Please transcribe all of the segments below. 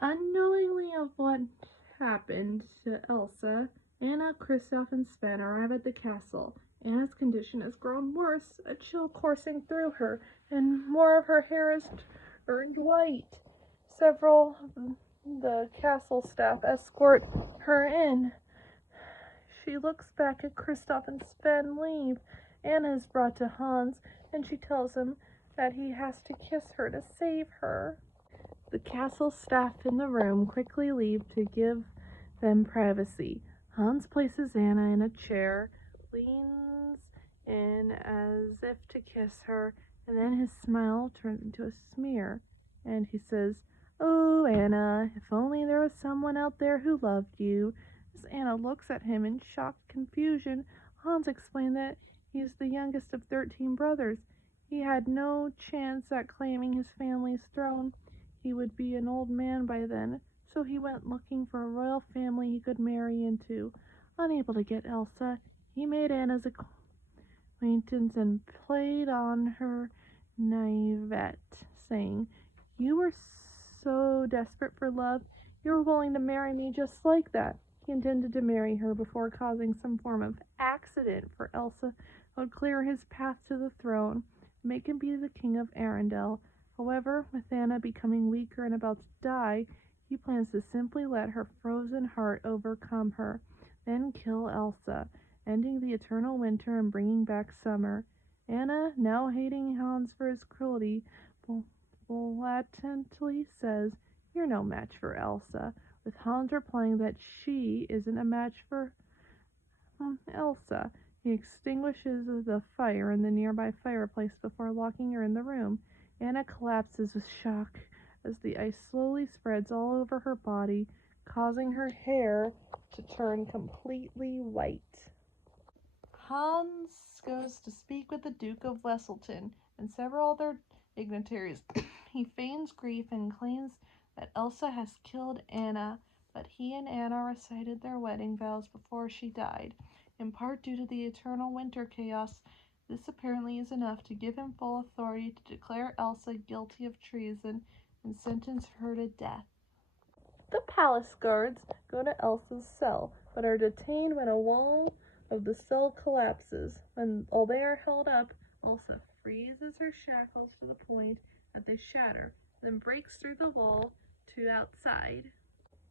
Unknowingly of what happened to Elsa, Anna, Kristoff, and Sven arrive at the castle. Anna's condition has grown worse, a chill coursing through her, and more of her hair is turned white. Several of the castle staff escort her in. She looks back at Kristoff and Sven leave. Anna is brought to Hans, and she tells him that he has to kiss her to save her. The castle staff in the room quickly leave to give them privacy. Hans places Anna in a chair, leans in as if to kiss her, and then his smile turns into a sneer, and he says, "Oh, Anna, if only there was someone out there who loved you." As Anna looks at him in shocked confusion, Hans explained that he is the youngest of 13 brothers. He had no chance at claiming his family's throne. He would be an old man by then, so he went looking for a royal family he could marry into. Unable to get Elsa, he made Anna's acquaintance and played on her naivete, saying, "You were so desperate for love, you were willing to marry me just like that." He intended to marry her before causing some form of accident for Elsa would clear his path to the throne, make him be the king of Arendelle. However, with Anna becoming weaker and about to die, he plans to simply let her frozen heart overcome her, then kill Elsa, ending the eternal winter and bringing back summer. Anna, now hating Hans for his cruelty, blatantly says, "You're no match for Elsa," with Hans replying that she isn't a match for Elsa. He extinguishes the fire in the nearby fireplace before locking her in the room. Anna collapses with shock as the ice slowly spreads all over her body, causing her hair to turn completely white. Hans goes to speak with the Duke of Weselton and several other dignitaries. He feigns grief and claims that Elsa has killed Anna, but he and Anna recited their wedding vows before she died. In part due to the eternal winter chaos, this apparently is enough to give him full authority to declare Elsa guilty of treason and sentence her to death. The palace guards go to Elsa's cell, but are detained when a wall of the cell collapses. While they are held up, Elsa freezes her shackles to the point that they shatter, then breaks through the wall to outside.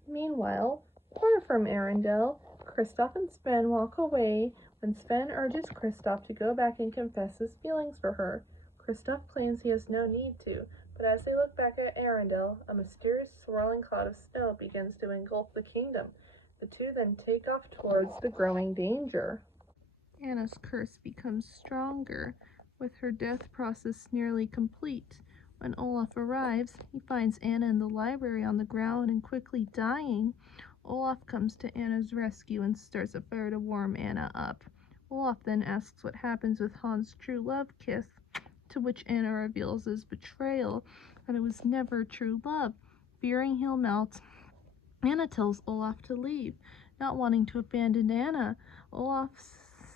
Meanwhile, far from Arendelle, Kristoff and Sven walk away when Sven urges Kristoff to go back and confess his feelings for her. Kristoff claims he has no need to, but as they look back at Arendelle, a mysterious swirling cloud of snow begins to engulf the kingdom. The two then take off towards the growing danger. Anna's curse becomes stronger, with her death process nearly complete. When Olaf arrives, he finds Anna in the library on the ground and quickly dying. Olaf comes to Anna's rescue and starts a fire to warm Anna up. Olaf then asks what happens with Hans' true love kiss, to which Anna reveals his betrayal, that it was never true love. Fearing he'll melt, Anna tells Olaf to leave, not wanting to abandon Anna. Olaf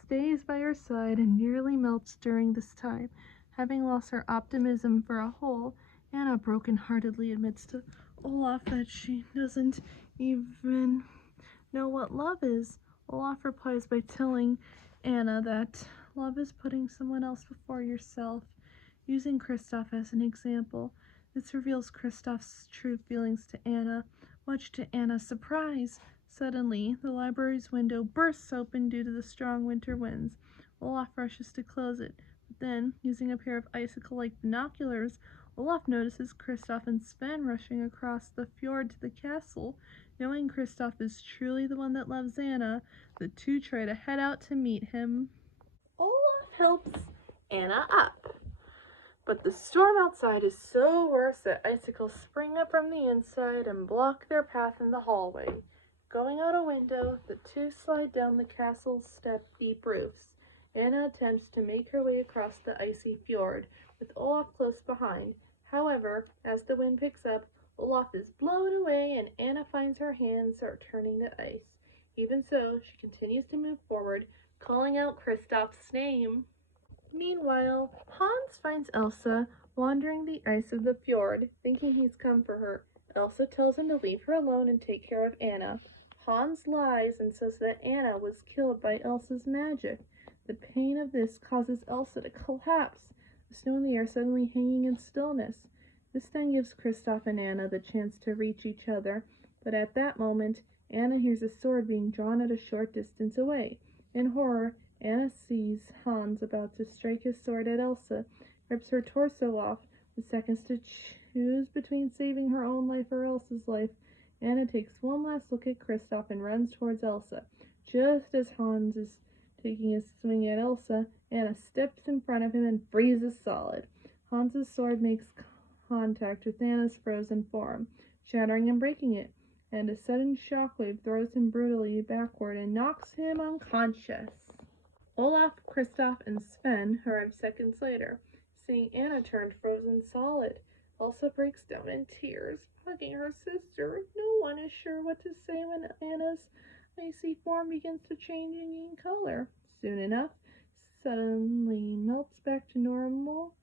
stays by her side and nearly melts during this time. Having lost her optimism for a whole, Anna brokenheartedly admits to Olaf that she doesn't even know what love is. Olaf replies by telling Anna that love is putting someone else before yourself. Using Kristoff as an example, this reveals Kristoff's true feelings to Anna, much to Anna's surprise. Suddenly, the library's window bursts open due to the strong winter winds. Olaf rushes to close it, but then, using a pair of icicle-like binoculars, Olaf notices Kristoff and Sven rushing across the fjord to the castle. Knowing Kristoff is truly the one that loves Anna, the two try to head out to meet him. Olaf helps Anna up, but the storm outside is so worse that icicles spring up from the inside and block their path in the hallway. Going out a window, the two slide down the castle's step-deep roofs. Anna attempts to make her way across the icy fjord, with Olaf close behind. However, as the wind picks up, Olaf is blown away and Anna finds her hands are turning to ice. Even so, she continues to move forward, calling out Kristoff's name. Meanwhile, Hans finds Elsa wandering the ice of the fjord, thinking he's come for her. Elsa tells him to leave her alone and take care of Anna. Hans lies and says that Anna was killed by Elsa's magic. The pain of this causes Elsa to collapse, the snow in the air suddenly hanging in stillness. This then gives Kristoff and Anna the chance to reach each other, but at that moment, Anna hears a sword being drawn at a short distance away. In horror, Anna sees Hans about to strike his sword at Elsa, rips her torso off. With seconds to choose between saving her own life or Elsa's life, Anna takes one last look at Kristoff and runs towards Elsa. Just as Hans is taking a swing at Elsa, Anna steps in front of him and freezes solid. Hans's sword makes contact with Anna's frozen form, shattering and breaking it, and a sudden shockwave throws him brutally backward and knocks him unconscious. Olaf, Kristoff, and Sven arrive seconds later. Seeing Anna turned frozen solid, Elsa breaks down in tears, hugging her sister. No one is sure what to say when Anna's icy form begins to change and gain color. Soon enough, suddenly melts back to normal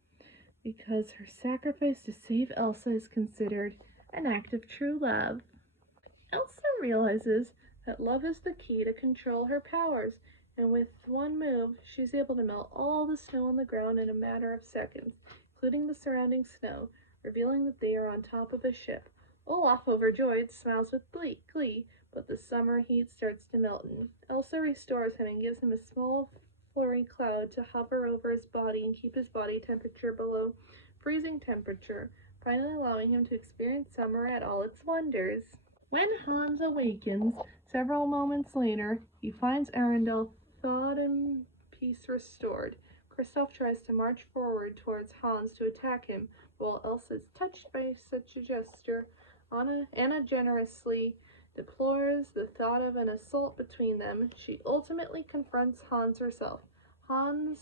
because her sacrifice to save Elsa is considered an act of true love. Elsa realizes that love is the key to control her powers, and with one move, she's able to melt all the snow on the ground in a matter of seconds, including the surrounding snow, revealing that they are on top of a ship. Olaf, overjoyed, smiles with glee, but the summer heat starts to melt in. Elsa restores him and gives him a small flurry cloud to hover over his body and keep his body temperature below freezing temperature, finally allowing him to experience summer at all its wonders. When Hans awakens, several moments later, he finds Arendelle thawed and peace restored. Kristoff tries to march forward towards Hans to attack him, but while Elsa is touched by such a gesture, Anna generously deplores the thought of an assault between them. She ultimately confronts Hans herself. Hans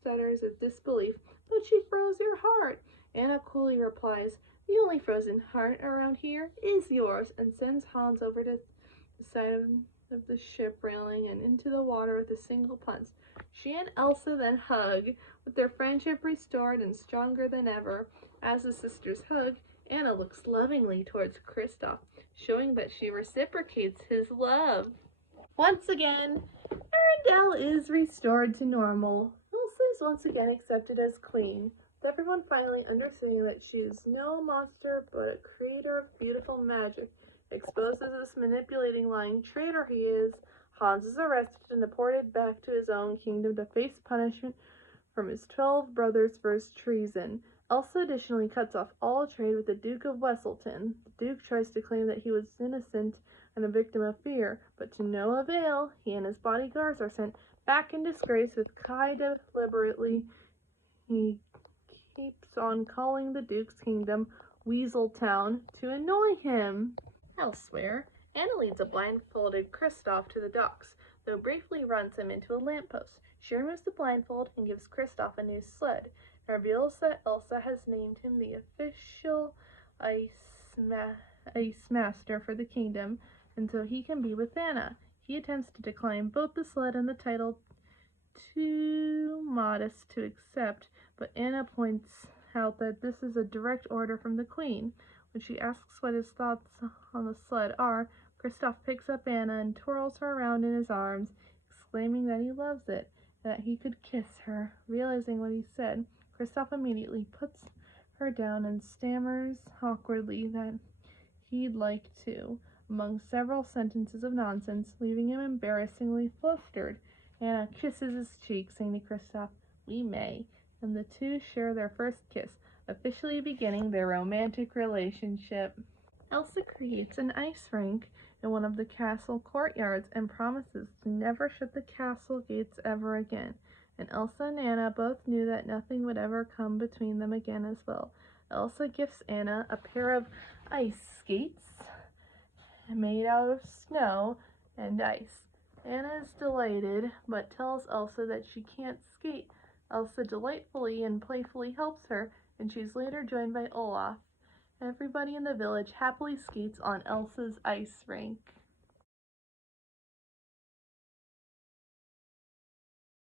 stutters with disbelief, "But she froze your heart." Anna coolly replies, "The only frozen heart around here is yours," and sends Hans over to the side of the ship railing and into the water with a single punch. She and Elsa then hug, with their friendship restored and stronger than ever. As the sisters hug, Anna looks lovingly towards Kristoff, showing that she reciprocates his love. Once again, Arendelle is restored to normal. Elsa is once again accepted as queen, with everyone finally understanding that she is no monster but a creator of beautiful magic. Exposed as this manipulating, lying traitor he is, Hans is arrested and deported back to his own kingdom to face punishment from his 12 brothers for his treason. Elsa additionally cuts off all trade with the Duke of Weselton. The Duke tries to claim that he was innocent and a victim of fear, but to no avail. He and his bodyguards are sent back in disgrace with Kai deliberately. He keeps on calling the Duke's kingdom Weaseltown to annoy him. Elsewhere, Anna leads a blindfolded Kristoff to the docks, though briefly runs him into a lamppost. She removes the blindfold and gives Kristoff a new sled, and reveals that Elsa has named him the official ice master for the kingdom, and so he can be with Anna. He attempts to decline both the sled and the title, too modest to accept, but Anna points out that this is a direct order from the queen. When she asks what his thoughts on the sled are, Kristoff picks up Anna and twirls her around in his arms, exclaiming that he loves it, and that he could kiss her. Realizing what he said, Kristoff immediately puts her down and stammers awkwardly that he'd like to, among several sentences of nonsense, leaving him embarrassingly flustered. Anna kisses his cheek, saying to Kristoff, "We may," and the two share their first kiss, officially beginning their romantic relationship. Elsa creates an ice rink in one of the castle courtyards and promises to never shut the castle gates ever again. And Elsa and Anna both knew that nothing would ever come between them again as well. Elsa gifts Anna a pair of ice skates made out of snow and ice. Anna is delighted, but tells Elsa that she can't skate. Elsa delightfully and playfully helps her, and she's later joined by Olaf. Everybody in the village happily skates on Elsa's ice rink.